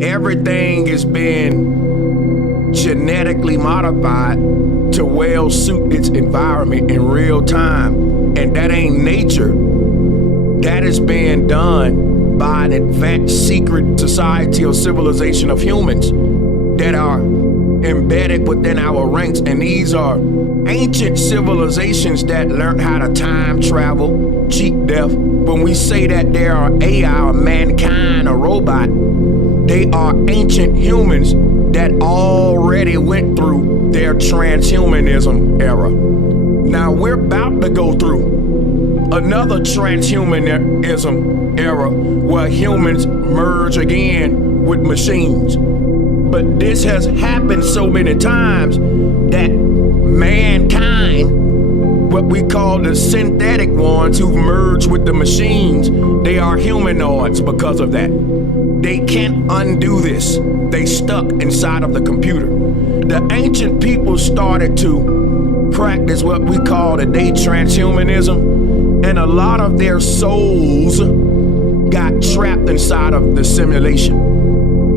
Everything is being genetically modified to well suit its environment in real time. And that ain't nature. That is being done by an advanced secret society or civilization of humans that are embedded within our ranks. And these are ancient civilizations that learned how to time travel, cheat death. When we say that there are AI or mankind or robot, they are ancient humans that already went through their transhumanism era. Now we're about to go through another transhumanism era where humans merge again with machines. But this has happened so many times that mankind, what we call the synthetic ones who've merged with the machines, they are humanoids because of that. They can't undo this. They stuck inside of the computer. The ancient people started to practice what we call today transhumanism, and a lot of their souls got trapped inside of the simulation.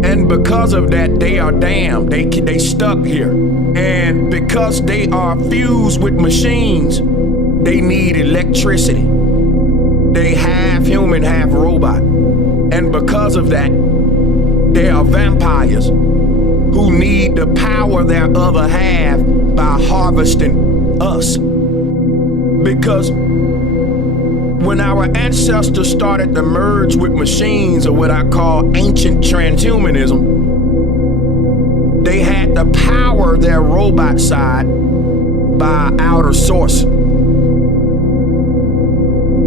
And because of that, they are damned. They stuck here. And because they are fused with machines, they need electricity. They half human, half robot. And because of that, they are vampires who need to power their other half by harvesting us. Because when our ancestors started to merge with machines, or what I call ancient transhumanism, they had to power their robot side by outer source.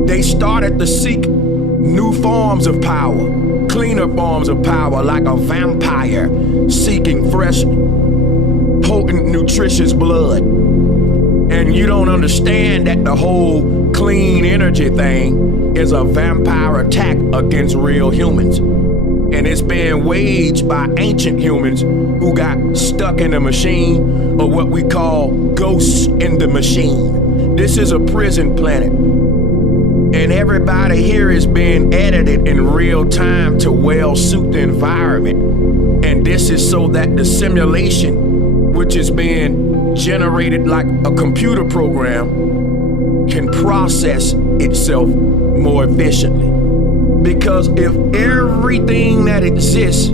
They started to seek new forms of power, cleaner forms of power, like a vampire seeking fresh, potent, nutritious blood. And you don't understand that the whole clean energy thing is a vampire attack against real humans. And it's being waged by ancient humans who got stuck in a machine, or what we call ghosts in the machine. This is a prison planet. And everybody here is being edited in real time to well suit the environment. And this is so that the simulation, which is being generated like a computer program, can process itself more efficiently. Because if everything that exists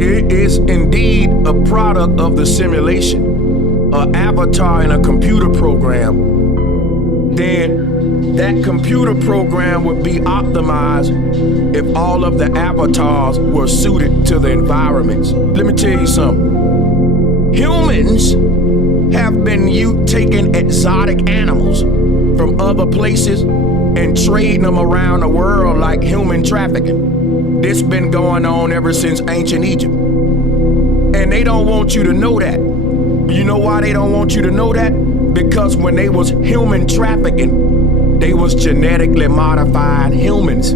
is indeed a product of the simulation, an avatar in a computer program, then that computer program would be optimized if all of the avatars were suited to the environments. Let me tell you something. Humans have been taking exotic animals from other places and trading them around the world like human trafficking. This been going on ever since ancient Egypt. And they don't want you to know that. You know why they don't want you to know that? Because when they was human trafficking, they was genetically modified humans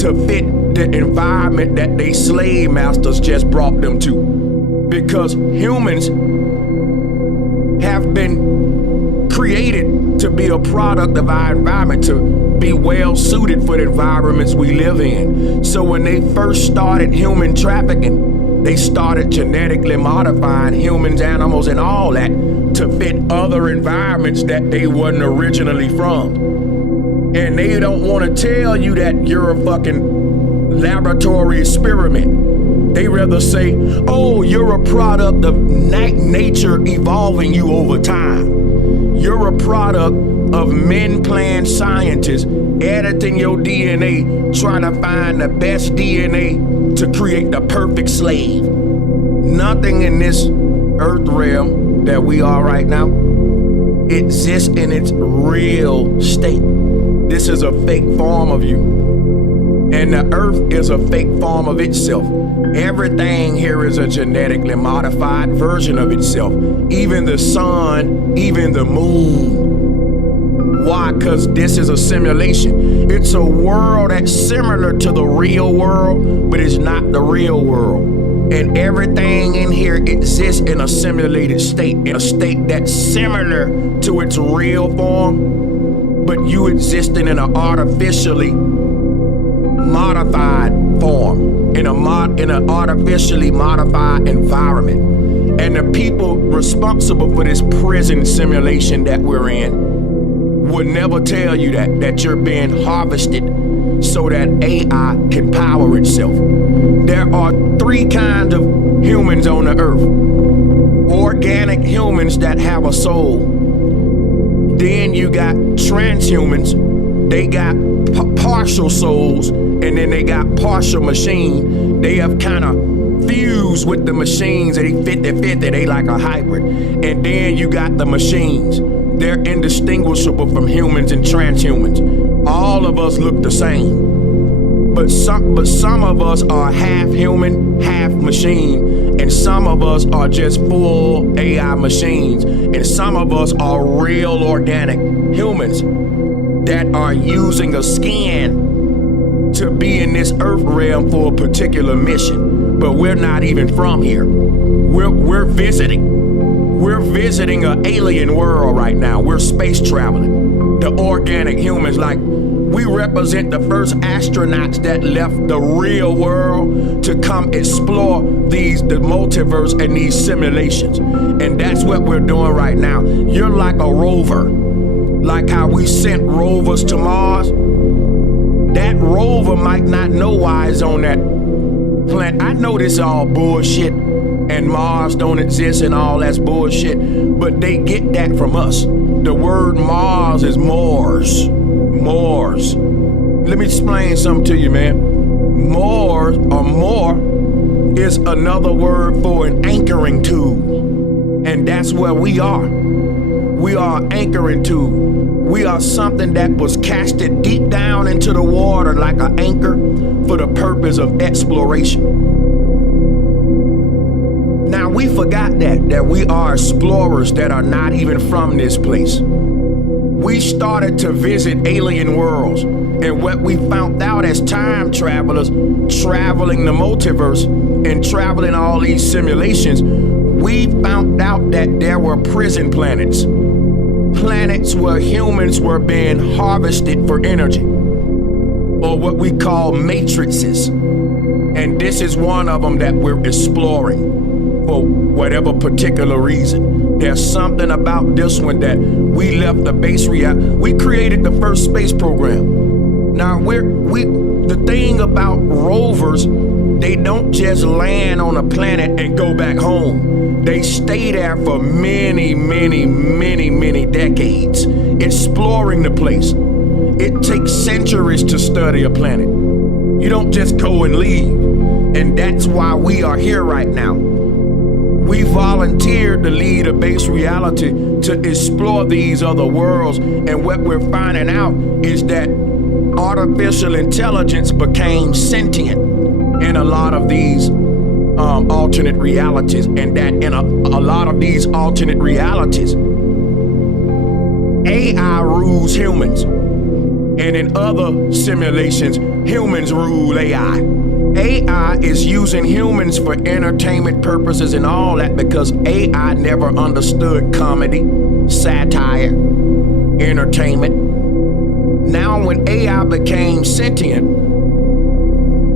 to fit the environment that they slave masters just brought them to. Because humans have been created to be a product of our environment, to be well suited for the environments we live in. So when they first started human trafficking, they started genetically modifying humans, animals, and all that to fit other environments that they wasn't originally from. And they don't want to tell you that you're a fucking laboratory experiment. They rather say, oh, you're a product of nature evolving you over time. You're a product of men-planned scientists editing your DNA, trying to find the best DNA to create the perfect slave. Nothing in this earth realm that we are right now exists in its real state. This is a fake form of you. And the earth is a fake form of itself. Everything here is a genetically modified version of itself. Even the sun, even the moon. Why? Because this is a simulation. It's a world that's similar to the real world, but it's not the real world. And everything in here exists in a simulated state, in a state that's similar to its real form, but you existing in an artificially modified form. in an artificially modified environment. And the people responsible for this prison simulation that we're in would never tell you that you're being harvested so that AI can power itself. There are three kinds of humans on the earth. Organic humans that have a soul. Then you got transhumans. They got partial souls, and then they got partial machine. They have kind of fused with the machines. They 50-50. They like a hybrid. And then you got the machines. They're indistinguishable from humans and transhumans. All of us look the same. But some of us are half human, half machine, and some of us are just full AI machines, and some of us are real organic humans that are using a skin to be in this earth realm for a particular mission. But we're not even from here. We're visiting. We're visiting an alien world right now. We're space traveling. The organic humans, like, we represent the first astronauts that left the real world to come explore the multiverse and these simulations. And that's what we're doing right now. You're like a rover. Like how we sent rovers to Mars. That rover might not know why it's on that planet. I know this is all bullshit and Mars don't exist and all that's bullshit, but they get that from us. The word Mars is Mars. Mars. Let me explain something to you, man. Mars, or more, is another word for an anchoring tube. And that's where we are. We are an anchoring tube. We are something that was casted deep down into the water like an anchor for the purpose of exploration. Now, we forgot that we are explorers that are not even from this place. We started to visit alien worlds, and what we found out as time travelers, traveling the multiverse and traveling all these simulations, we found out that there were prison planets. Planets where humans were being harvested for energy, or what we call matrices. And this is one of them that we're exploring for whatever particular reason. There's something about this one that we left the base reality. We created the first space program. Now, the thing about rovers, they don't just land on a planet and go back home. They stay there for many, many, many, many decades, exploring the place. It takes centuries to study a planet. You don't just go and leave. And that's why we are here right now. We volunteered to lead a base reality to explore these other worlds. And what we're finding out is that artificial intelligence became sentient in a lot of these alternate realities, and that in a lot of these alternate realities, AI rules humans, and in other simulations, humans rule AI. AI is using humans for entertainment purposes and all that because AI never understood comedy, satire, entertainment. Now when AI became sentient,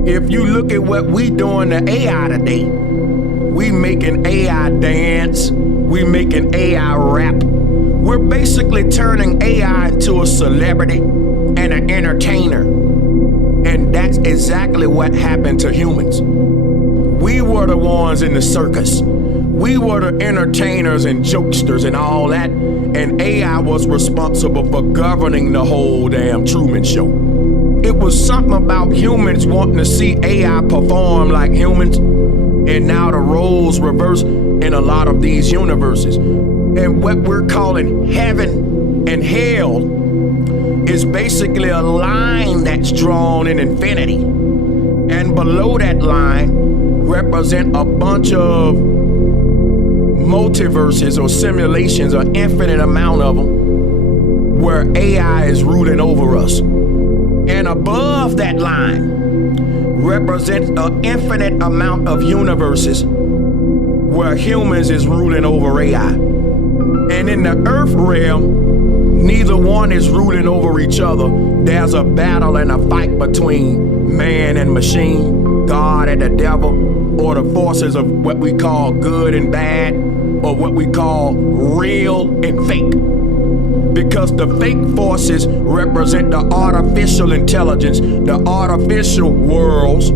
if you look at what we doing to AI today, we making AI dance, we making AI rap. We're basically turning AI into a celebrity and an entertainer. And that's exactly what happened to humans. We were the ones in the circus. We were the entertainers and jokesters and all that. And AI was responsible for governing the whole damn Truman Show. It was something about humans wanting to see AI perform like humans. And now the roles reverse in a lot of these universes. And what we're calling heaven and hell is basically a line that's drawn in infinity. And below that line represent a bunch of multiverses or simulations, an infinite amount of them, where AI is ruling over us. And above that line represents an infinite amount of universes where humans is ruling over AI. And in the earth realm, neither one is ruling over each other. There's a battle and a fight between man and machine. God and the devil, or the forces of what we call good and bad, or what we call real and fake. Because the fake forces represent the artificial intelligence, the artificial worlds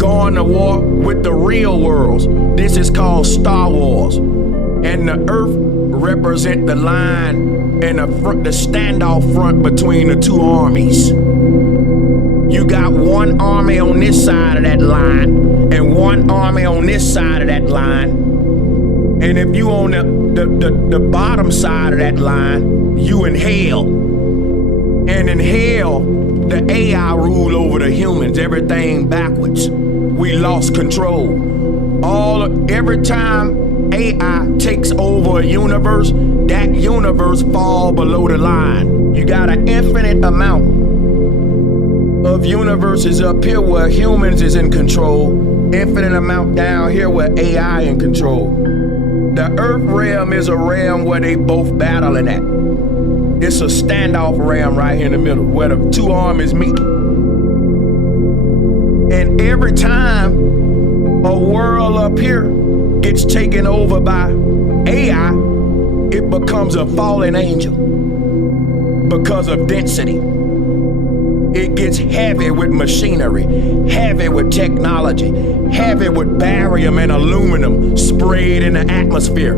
going to war with the real worlds. This is called Star Wars. And the earth represent the line and the standoff front between the two armies. You got one army on this side of that line and one army on this side of that line. And if you on the bottom side of that line, you in hell. And in hell, the AI rule over the humans, everything backwards. We lost control. Every time AI takes over a universe, that universe fall below the line. You got an infinite amount of universes up here where humans is in control, infinite amount down here where AI in control. The earth realm is a realm where they both battling at. It's a standoff realm right here in the middle where the two armies meet. And every time a world up here gets taken over by AI, it becomes a fallen angel because of density. It gets heavy with machinery, heavy with technology, heavy with barium and aluminum sprayed in the atmosphere.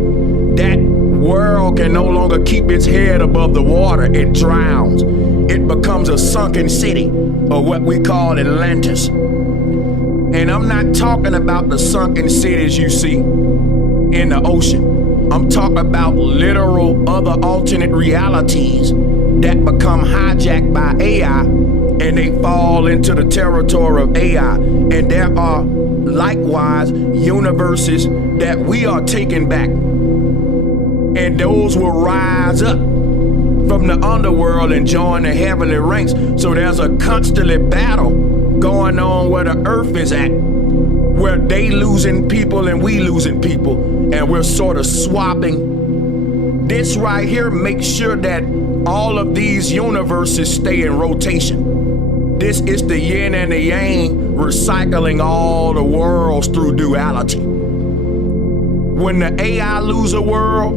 That world can no longer keep its head above the water. It drowns. It becomes a sunken city, or what we call Atlantis. And I'm not talking about the sunken cities you see in the ocean. I'm talking about literal other alternate realities that become hijacked by AI, and they fall into the territory of AI. And there are likewise universes that we are taking back. And those will rise up from the underworld and join the heavenly ranks. So there's a constantly battle going on where the earth is at, where they losing people and we losing people, and we're sort of swapping. This right here makes sure that all of these universes stay in rotation. This is the yin and the yang recycling all the worlds through duality. When the AI lose a world,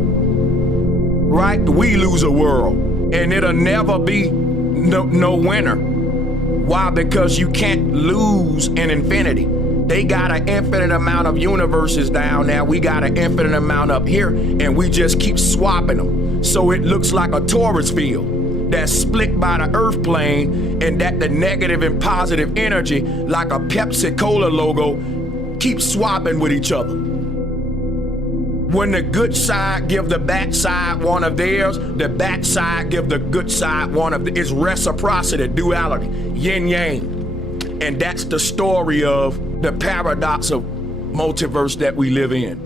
right, we lose a world, and it'll never be no winner. Why? Because you can't lose in infinity. They got an infinite amount of universes down there. We got an infinite amount up here, and we just keep swapping them. So it looks like a torus field that's split by the earth plane, and that the negative and positive energy, like a Pepsi Cola logo, keep swapping with each other. When the good side give the bad side one of theirs, the bad side give the good side one of it's reciprocity, duality, yin yang. And that's the story of the paradox of multiverse that we live in.